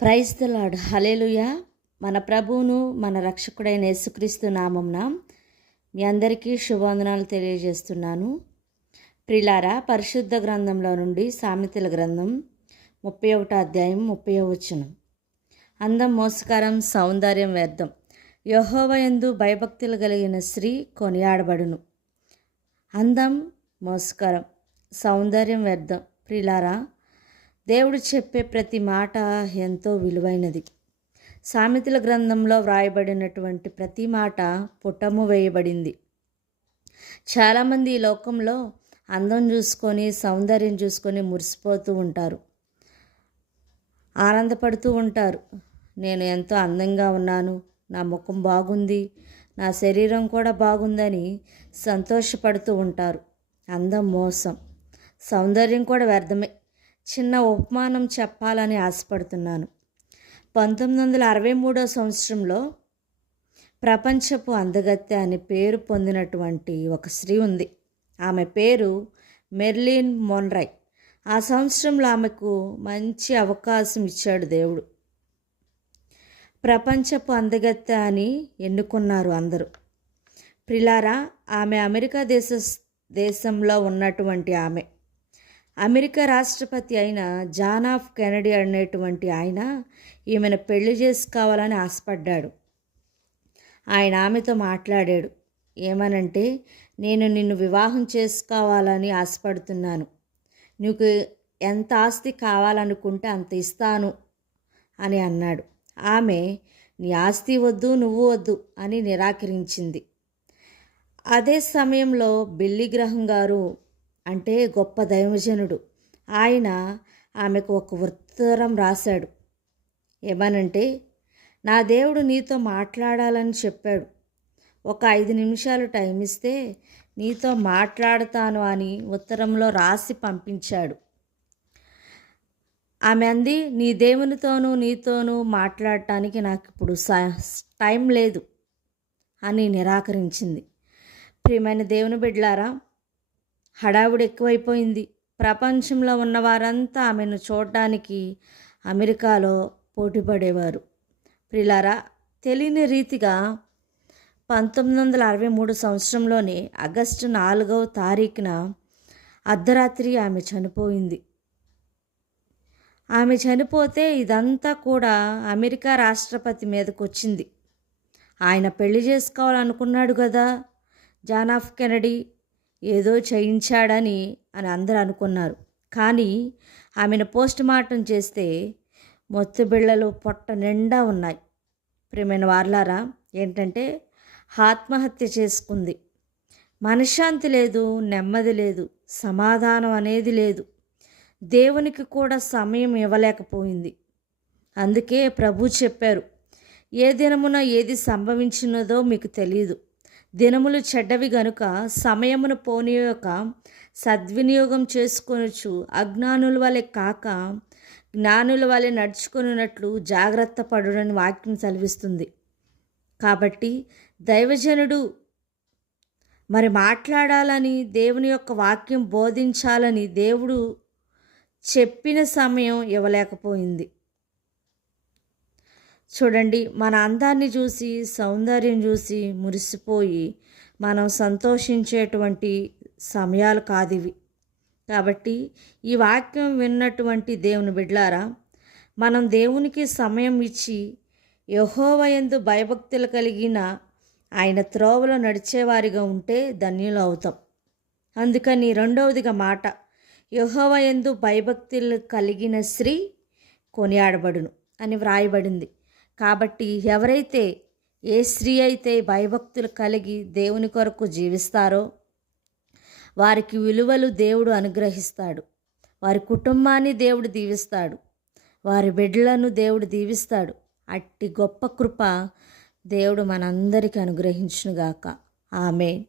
Praise the lord. హల్లెలూయా. మన ప్రభువును మన రక్షకుడైన యేసుక్రీస్తు నామమున మీ అందరికీ శుభవందనాలు తెలియజేస్తున్నాను. ప్రిలారా, పరిశుద్ధ గ్రంథంలో నుండి సామెతల గ్రంథం 31వ అధ్యాయం 30వ వచనం. అందం మోసకరం, సౌందర్యం వ్యర్థం. యెహోవా యందు భయభక్తులు కలిగిన స్త్రీ కొనియాడబడును. అందం మోసకరం, సౌందర్యం వ్యర్థం. ప్రిలారా, దేవుడు చెప్పే ప్రతి మాట ఎంతో విలువైనది. సామెతల గ్రంథంలో వ్రాయబడినటువంటి ప్రతి మాట పుటము వేయబడింది. చాలామంది ఈ లోకంలో అందం చూసుకొని, సౌందర్యం చూసుకొని మురిసిపోతూ ఉంటారు, ఆనందపడుతూ ఉంటారు. నేను ఎంతో అందంగా ఉన్నాను, నా ముఖం బాగుంది, నా శరీరం కూడా బాగుందని సంతోషపడుతూ ఉంటారు. అందం మోసం, సౌందర్యం కూడా వ్యర్థమే. చిన్న ఉపమానం చెప్పాలని ఆశపడుతున్నాను. 1963 సంవత్సరంలో ప్రపంచపు అందగత్తె అని పేరు పొందినటువంటి ఒక స్త్రీ ఉంది. ఆమె పేరు మెర్లిన్ మోన్రాయ్. ఆ సంవత్సరంలో ఆమెకు మంచి అవకాశం ఇచ్చాడు దేవుడు. ప్రపంచపు అందగత్తె అని ఎన్నుకున్నారు అందరూ. ప్రిలారా, ఆమె అమెరికా దేశంలో ఉన్నటువంటి ఆమె. అమెరికా రాష్ట్రపతి అయిన జాన్ ఎఫ్ కెనడీ అనేటువంటి ఆయన ఈమెను పెళ్లి చేసుకోవాలని ఆశపడ్డాడు. ఆయన ఆమెతో మాట్లాడాడు. ఏమనంటే, నేను నిన్ను వివాహం చేసుకోవాలని ఆశపడుతున్నాను, నీకు ఎంత ఆస్తి కావాలనుకుంటే అంత ఇస్తాను అని అన్నాడు. ఆమె, నీ ఆస్తి వద్దు, నువ్వు వద్దు అని నిరాకరించింది. అదే సమయంలో బిల్లీ గ్రహం గారు అంటే గొప్ప దైవజనుడు, ఆయన ఆమెకు ఒక ఉత్తరం రాశాడు. ఏమనంటే, నా దేవుడు నీతో మాట్లాడాలని చెప్పాడు, ఒక 5 నిమిషాలు టైం ఇస్తే నీతో మాట్లాడతాను అని ఉత్తరంలో రాసి పంపించాడు. ఆమె అంది, నీ దేవునితోనూ నీతోనూ మాట్లాడటానికి నాకు ఇప్పుడు టైం లేదు అని నిరాకరించింది. ప్రియమైన దేవుని బిడ్డలారా, హడావుడి ఎక్కువైపోయింది. ప్రపంచంలో ఉన్న వారంతా ఆమెను చూడడానికి అమెరికాలో పోటీపడేవారు. ప్రిలారా, తెలియని రీతిగా 1963 సంవత్సరంలోనే ఆగస్టు 4వ తారీఖున అర్ధరాత్రి ఆమె చనిపోయింది. ఆమె చనిపోతే ఇదంతా కూడా అమెరికా రాష్ట్రపతి మీదకు వచ్చింది. ఆయన పెళ్లి చేసుకోవాలనుకున్నాడు కదా, జాన్ ఎఫ్ కెనడీ ఏదో చేయించాడని అందరూ అనుకున్నారు. కానీ ఆమెను పోస్ట్ మార్టం చేస్తే మొత్తు బిళ్ళలు పొట్ట నిండా ఉన్నాయి. ప్రియమైన వారలారా, ఏంటంటే ఆత్మహత్య చేసుకుంది. మనశ్శాంతి లేదు, నెమ్మది లేదు, సమాధానం అనేది లేదు. దేవునికి కూడా సమయం ఇవ్వలేకపోయింది. అందుకే ప్రభు చెప్పారు, ఏ దినమున ఏది సంభవించినదో మీకు తెలియదు. దినములు చెడ్డవి గనుక సమయమును పోనీయక సద్వినియోగం చేసుకొనొచ్చు. అజ్ఞానుల వలె కాక జ్ఞానుల వలె నడుచుకున్నట్లు జాగ్రత్త పడుడని వాక్యం సెలవిస్తుంది. కాబట్టి దైవజనుడు మరి మాట్లాడాలని, దేవుని యొక్క వాక్యం బోధించాలని దేవుడు చెప్పిన సమయం ఇవ్వలేకపోయింది. చూడండి, మన అందాన్ని చూసి, సౌందర్యం చూసి మురిసిపోయి మనం సంతోషించేటువంటి సమయాలు కాదివి. కాబట్టి ఈ వాక్యం విన్నటువంటి దేవుని బిడ్డలారా, మనం దేవునికి సమయం ఇచ్చి యెహోవా యందు భయభక్తులు కలిగిన ఆయన త్రోవలో నడిచేవారిగా ఉంటే ధన్యులు అవుతాం. అందుకని రెండవదిగా మాట, యెహోవా యందు భయభక్తులు కలిగిన స్త్రీ కొనియాడబడును అని వ్రాయబడింది. కాబట్టి ఎవరైతే, ఏ స్త్రీ అయితే భయభక్తులు కలిగి దేవుని కొరకు జీవిస్తారో వారికి విలువలు దేవుడు అనుగ్రహిస్తాడు. వారి కుటుంబాన్ని దేవుడు దీవిస్తాడు, వారి బిడ్డలను దేవుడు దీవిస్తాడు. అట్టి గొప్ప కృప దేవుడు మనందరికీ అనుగ్రహించునుగాక. ఆమేన్.